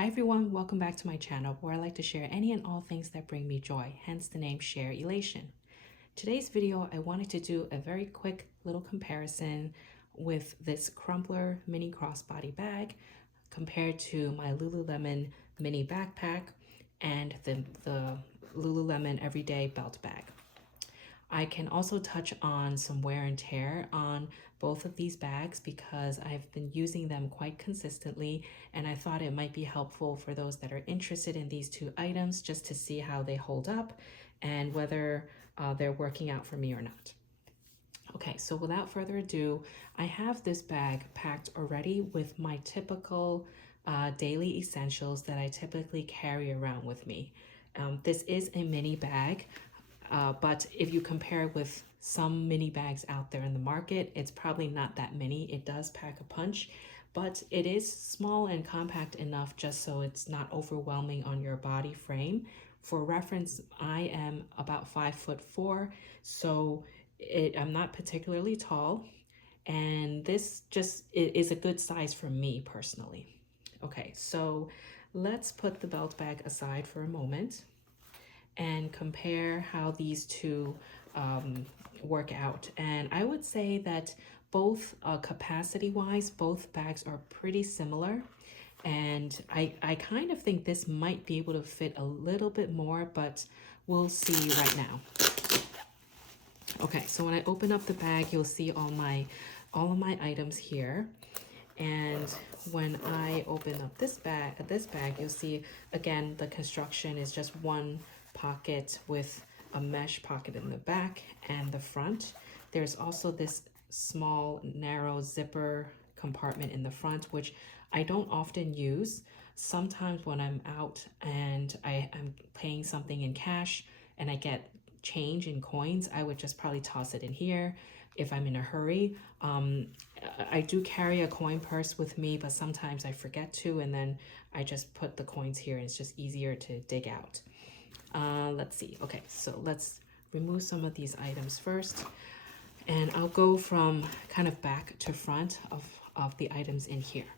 Hi everyone, welcome back to my channel where I like to share any and all things that bring me joy, hence the name Sharelation. Today's video, I wanted to do a very quick little comparison with this Crumpler mini crossbody bag compared to my Lululemon mini backpack and the Lululemon Everyday Belt Bag. I can also touch on some wear and tear on both of these bags because I've been using them quite consistently, and I thought it might be helpful for those that are interested in these two items just to see how they hold up and whether they're working out for me or not. Okay, so without further ado, I have this bag packed already with my typical daily essentials that I typically carry around with me. This is a mini bag. But if you compare it with some mini bags out there in the market, it's probably not that mini. It does pack a punch, but it is small and compact enough just so it's not overwhelming on your body frame. For reference, I am about 5'4", so I'm not particularly tall, and this just is a good size for me personally. Okay, so let's put the belt bag aside for a moment and compare how these two work out. And I would say that both capacity-wise, both bags are pretty similar. And I kind of think this might be able to fit a little bit more, but we'll see right now. Okay, so when I open up the bag, you'll see all of my items here. And when I open up this bag, you'll see again the construction is just one pocket with a mesh pocket in the back and the front. There's also this small narrow zipper compartment in the front, which I don't often use. Sometimes when I'm out and I'm paying something in cash and I get change in coins, I would just probably toss it in here if I'm in a hurry. I do carry a coin purse with me, but sometimes I forget to, and then I just put the coins here and it's just easier to dig out. Let's see. Okay, so let's remove some of these items first, and I'll go from kind of back to front of the items in here.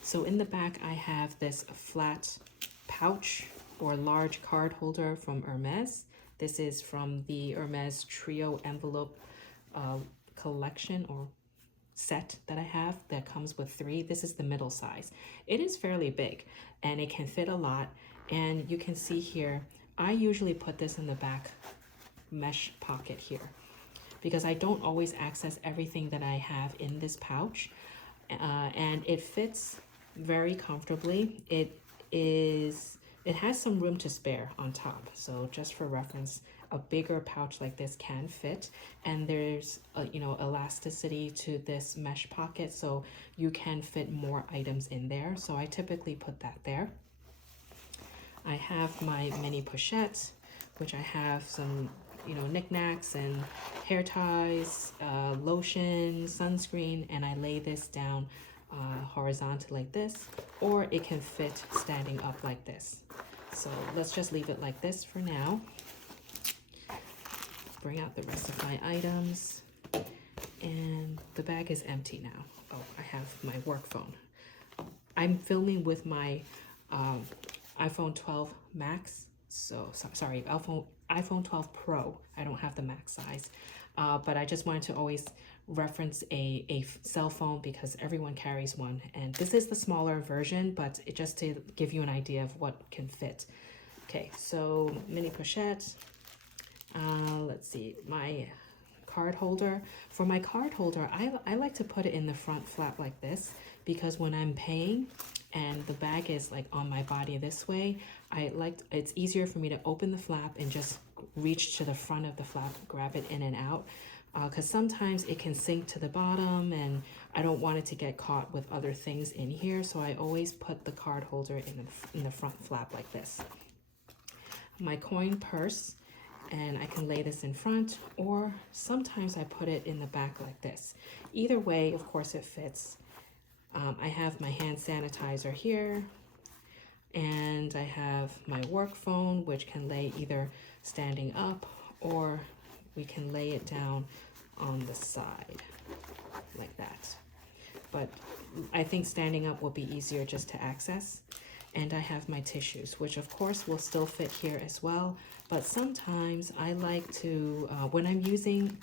So in the back, I have this flat pouch or large card holder from Hermes. This is from the Hermes Trio envelope collection or set that I have that comes with 3. This is the middle size. It is fairly big and it can fit a lot. And you can see here, I usually put this in the back mesh pocket here because I don't always access everything that I have in this pouch. And it fits very comfortably. It has some room to spare on top. So just for reference, a bigger pouch like this can fit, and there's elasticity to this mesh pocket, so you can fit more items in there. So I typically put that there. I have my mini pochette, which I have some knickknacks and hair ties, lotion, sunscreen, and I lay this down horizontal like this, or it can fit standing up like this. So let's just leave it like this for now. Bring out the rest of my items, and the bag is empty now. Oh, I have my work phone. I'm filming with my iPhone 12 Max, sorry, iPhone 12 Pro. I don't have the Max size, but I just wanted to always reference a cell phone because everyone carries one, and this is the smaller version, but just to give you an idea of what can fit. Okay, so mini pochette. Let's see, my card holder. For my card holder, I like to put it in the front flap like this because when I'm paying and the bag is like on my body this way, it's easier for me to open the flap and just reach to the front of the flap, grab it in and out, because sometimes it can sink to the bottom and I don't want it to get caught with other things in here. So I always put the card holder in the front flap like this. My coin purse, and I can lay this in front, or sometimes I put it in the back like this. Either way, of course, it fits. I have my hand sanitizer here, and I have my work phone, which can lay either standing up or we can lay it down on the side like that. But I think standing up will be easier just to access. and I have my tissues, which of course will still fit here as well. But sometimes I like to, when I'm using,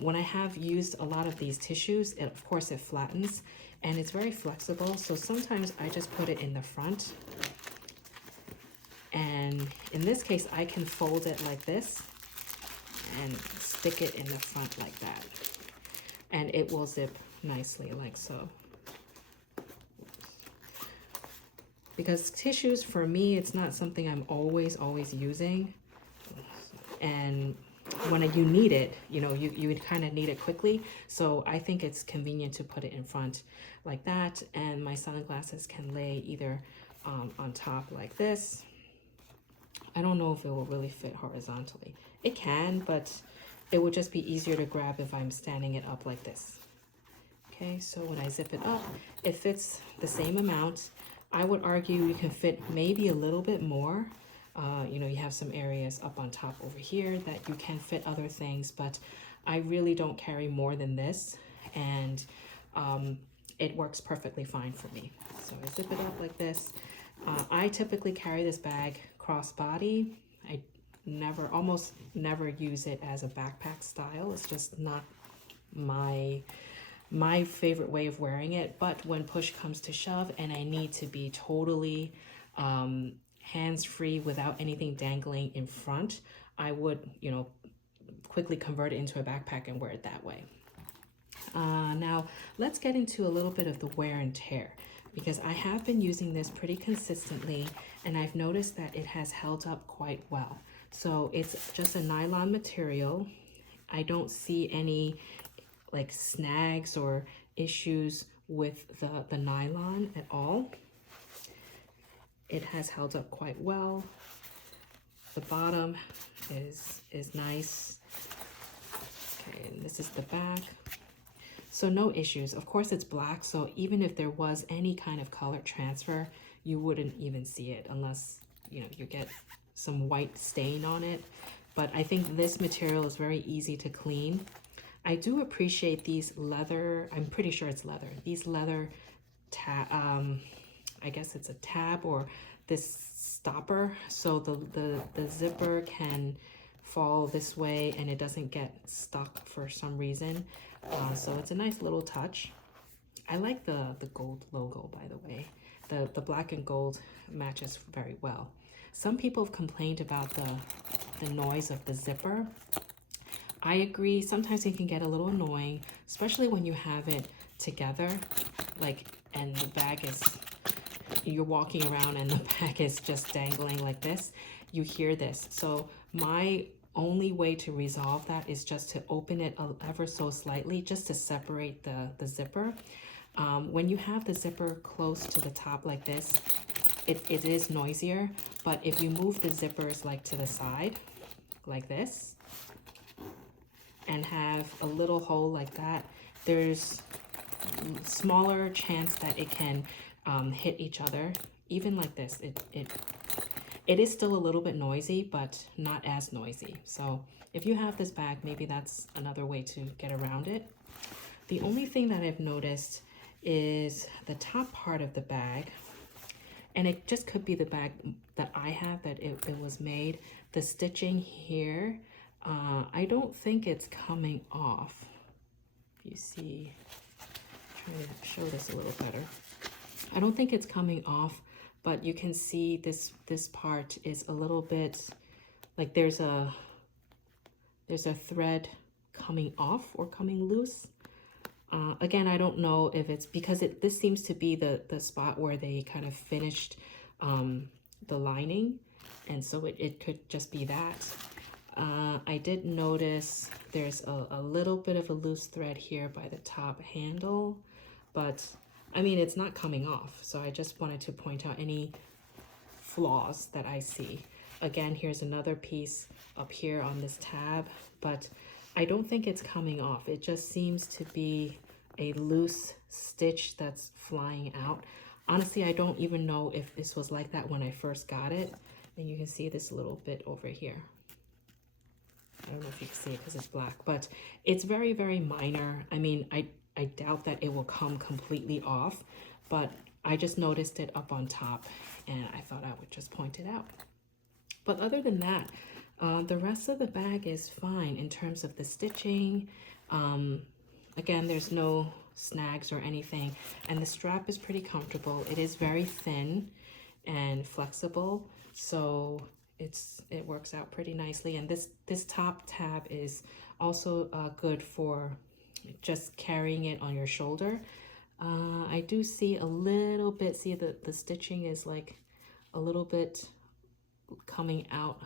when I have used a lot of these tissues, of course it flattens and it's very flexible. So sometimes I just put it in the front. And in this case, I can fold it like this and stick it in the front like that. And it will zip nicely like so. Because tissues, for me, it's not something I'm always using. And when you need it, you know, you would kind of need it quickly. So I think it's convenient to put it in front like that. And my sunglasses can lay either on top like this. I don't know if it will really fit horizontally. It can, but it would just be easier to grab if I'm standing it up like this. Okay, so when I zip it up, it fits the same amount. I would argue you can fit maybe a little bit more. You know, you have some areas up on top over here that you can fit other things, but I really don't carry more than this, and it works perfectly fine for me. So I zip it up like this. I typically carry this bag crossbody. I almost never use it as a backpack style. It's just not my favorite way of wearing it. But when push comes to shove and I need to be totally hands-free without anything dangling in front, I would, you know, quickly convert it into a backpack and wear it that way. Now let's get into a little bit of the wear and tear, because I have been using this pretty consistently and I've noticed that it has held up quite well. So it's just a nylon material. I don't see any like snags or issues with the nylon at all. It has held up quite well. The bottom is nice. Okay, and this is the back. So no issues. Of course it's black, so even if there was any kind of color transfer, you wouldn't even see it unless, you know, you get some white stain on it. But I think this material is very easy to clean. I do appreciate these leather, I'm pretty sure it's leather, these leather I guess it's a tab or this stopper, so the zipper can fall this way and it doesn't get stuck for some reason. So it's a nice little touch. I like the gold logo, by the way. The black and gold matches very well. Some people have complained about the noise of the zipper. I agree, sometimes it can get a little annoying, especially when you have it together, like, and the bag is, you're walking around and the bag is just dangling like this. You hear this. So my only way to resolve that is just to open it ever so slightly, just to separate the zipper. When you have the zipper close to the top like this, it is noisier, but if you move the zippers like to the side, like this, and have a little hole like that, there's smaller chance that it can hit each other. Even like this, it is still a little bit noisy, but not as noisy. So if you have this bag, maybe that's another way to get around it. The only thing that I've noticed is the top part of the bag, and it just could be the bag that I have that it was made. The stitching here, I don't think it's coming off. If you see, try to show this a little better. I don't think it's coming off, but you can see this part is a little bit like there's a thread coming off or coming loose. Again, I don't know if it's because this seems to be the spot where they kind of finished the lining, and so it could just be that. I did notice there's a little bit of a loose thread here by the top handle, but I mean, it's not coming off. So I just wanted to point out any flaws that I see. Again, here's another piece up here on this tab, but I don't think it's coming off. It just seems to be a loose stitch that's flying out. Honestly, I don't even know if this was like that when I first got it. And you can see this little bit over here. I don't know if you can see it because it's black, but it's very, very minor. I mean, I doubt that it will come completely off, but I just noticed it up on top and I thought I would just point it out. But other than that, the rest of the bag is fine in terms of the stitching. Again, there's no snags or anything, and the strap is pretty comfortable. It is very thin and flexible, so it works out pretty nicely. And this top tab is also good for just carrying it on your shoulder. I do see a little bit, see the stitching is like a little bit coming out.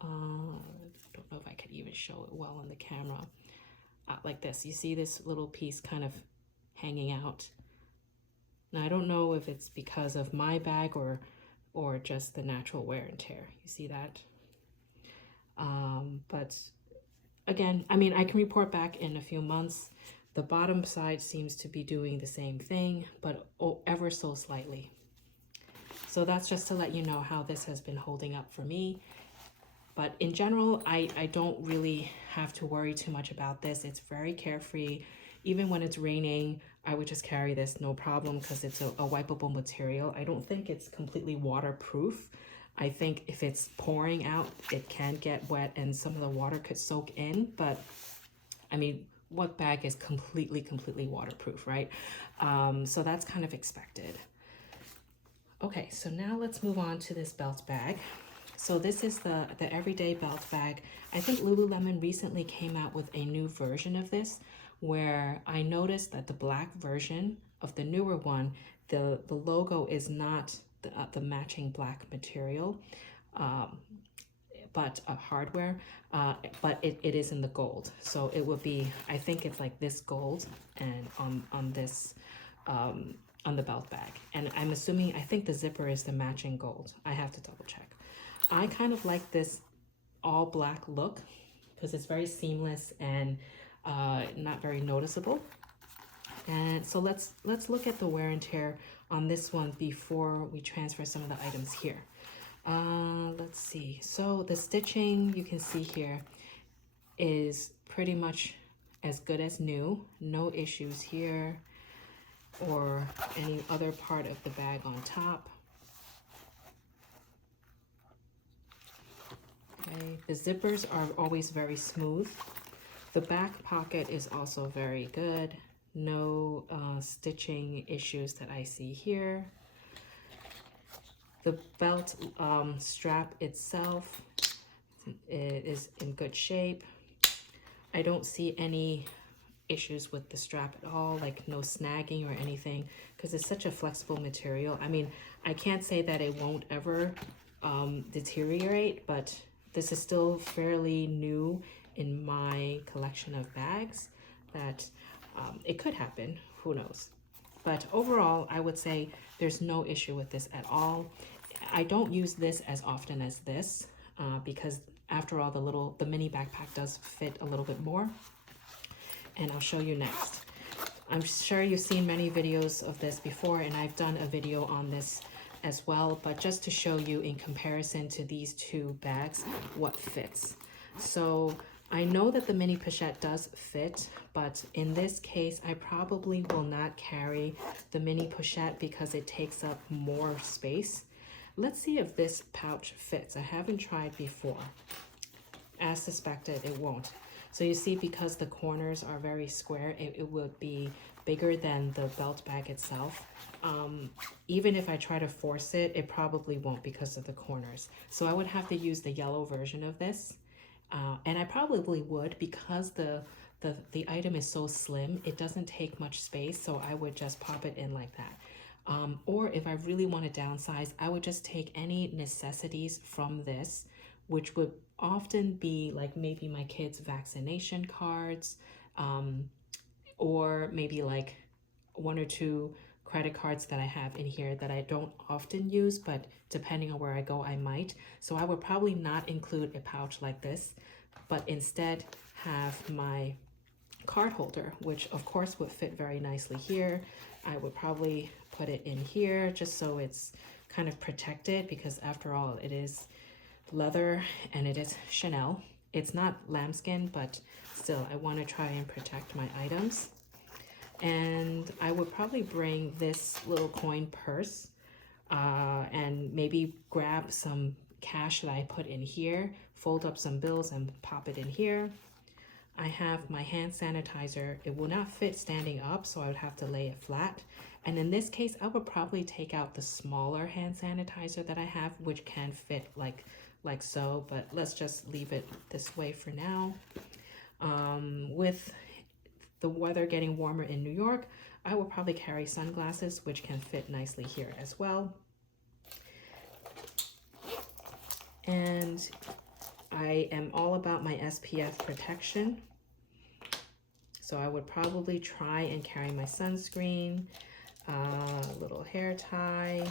I don't know if I could even show it well on the camera. Like this, you see this little piece kind of hanging out. Now I don't know if it's because of my bag or just the natural wear and tear. You see that? But again, I mean, I can report back in a few months. The bottom side seems to be doing the same thing, but ever so slightly. So that's just to let you know how this has been holding up for me. But in general, I don't really have to worry too much about this. It's very carefree. Even when it's raining, I would just carry this no problem because it's a wipeable material. I don't think it's completely waterproof. I think if it's pouring out, it can get wet and some of the water could soak in. But I mean, what bag is completely waterproof, right? So that's kind of expected. Okay, so now let's move on to this belt bag. So this is the everyday belt bag. I think Lululemon recently came out with a new version of this, where I noticed that the black version of the newer one, the logo is not the matching black material, but hardware, but it is in the gold. So it would be, I think it's like this gold and on this, on the belt bag. And I'm assuming, I think the zipper is the matching gold. I have to double check. I kind of like this all black look because it's very seamless and not very noticeable. And so let's look at the wear and tear on this one before we transfer some of the items here. Let's see. So the stitching you can see here is pretty much as good as new. No issues here or any other part of the bag on top. Okay, the zippers are always very smooth. The back pocket is also very good. No stitching issues that I see here. The belt strap itself is in good shape. I don't see any issues with the strap at all, like no snagging or anything, because it's such a flexible material. I mean, I can't say that it won't ever deteriorate, but this is still fairly new in my collection of bags that it could happen, who knows. But overall, I would say there's no issue with this at all. I don't use this as often as this because after all, the mini backpack does fit a little bit more. And I'll show you next. I'm sure you've seen many videos of this before, and I've done a video on this as well, but just to show you in comparison to these two bags, what fits. So I know that the mini pochette does fit, but in this case, I probably will not carry the mini pochette because it takes up more space. Let's see if this pouch fits. I haven't tried before. As suspected, it won't. So you see, because the corners are very square, it would be bigger than the belt bag itself. Even if I try to force it, it probably won't because of the corners. So I would have to use the yellow version of this. And I probably would because the item is so slim, it doesn't take much space. So I would just pop it in like that. Or if I really want to downsize, I would just take any necessities from this, which would often be like maybe my kids' vaccination cards, or maybe like 1 or 2 credit cards that I have in here that I don't often use, but depending on where I go, I might. So I would probably not include a pouch like this, but instead have my card holder, which of course would fit very nicely here. I would probably put it in here just so it's kind of protected, because after all, it is leather and it is Chanel. It's not lambskin, but still I want to try and protect my items. And I would probably bring this little coin purse and maybe grab some cash that I put in here, fold up some bills and pop it in here. I have my hand sanitizer. It will not fit standing up, so I would have to lay it flat. And in this case, I would probably take out the smaller hand sanitizer that I have, which can fit like so, but let's just leave it this way for now. With the weather getting warmer in New York, I will probably carry sunglasses, which can fit nicely here as well. And I am all about my SPF protection. So I would probably try and carry my sunscreen, little hair tie,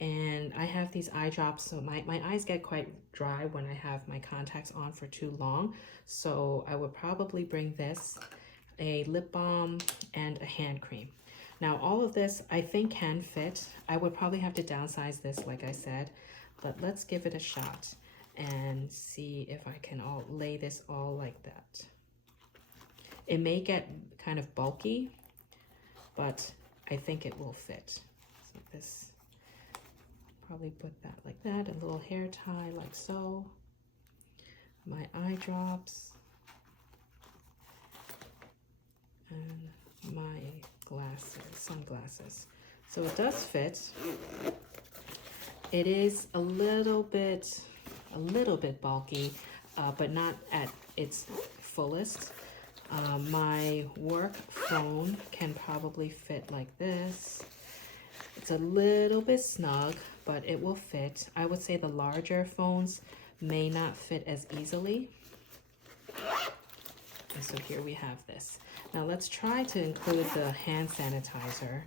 and I have these eye drops, so my eyes get quite dry when I have my contacts on for too long. So I would probably bring this, a lip balm, and a hand cream. Now all of this I think can fit. I would probably have to downsize this, like I said, but let's give it a shot and see if I can lay this all like that. It may get kind of bulky, but I think it will fit. So this, probably put that like that, a little hair tie like so, my eye drops, and my sunglasses. So it does fit. It is a little bit bulky, but not at its fullest. My work phone can probably fit like this. It's a little bit snug, but it will fit. I would say the larger phones may not fit as easily. And so here we have this. Now let's try to include the hand sanitizer,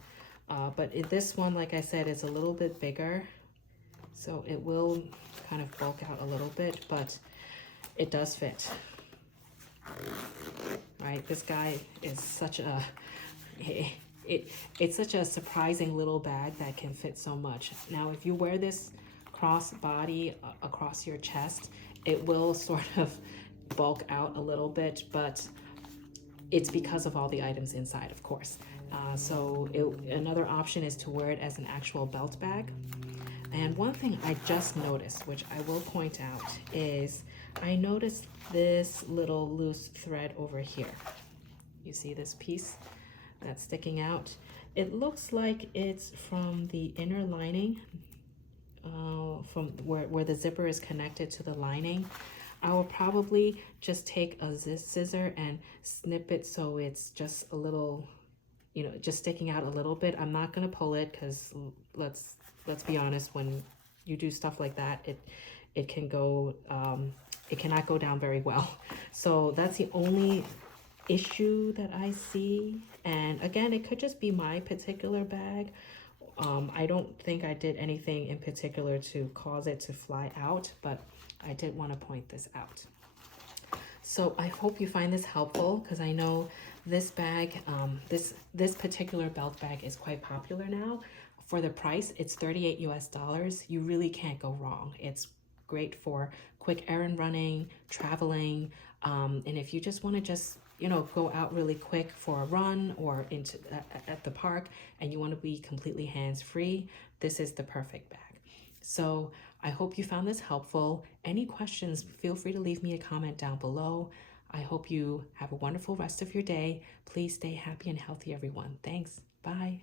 but this one, like I said, is a little bit bigger, so it will kind of bulk out a little bit, but it does fit. Right, this guy is such a, it's such a surprising little bag that can fit so much. Now, if you wear this cross body across your chest, it will sort of bulk out a little bit, but it's because of all the items inside, of course. So another option is to wear it as an actual belt bag. And one thing I just noticed, which I will point out, is I noticed this little loose thread over here. You see this piece that's sticking out? It looks like it's from the inner lining, from where the zipper is connected to the lining. I will probably just take a scissor and snip it so it's just a little, just sticking out a little bit. I'm not gonna pull it because let's be honest, when you do stuff like that, it can go, it cannot go down very well. So that's the only issue that I see. And again, it could just be my particular bag. I don't think I did anything in particular to cause it to fly out, but I did want to point this out. So I hope you find this helpful, because I know this bag, this particular belt bag is quite popular now. For the price, it's $38 US. You really can't go wrong. It's great for quick errand running, traveling, and if you just want to go out really quick for a run or at the park and you want to be completely hands-free, this is the perfect bag. So I hope you found this helpful. Any questions, feel free to leave me a comment down below. I hope you have a wonderful rest of your day. Please stay happy and healthy, everyone. Thanks. Bye.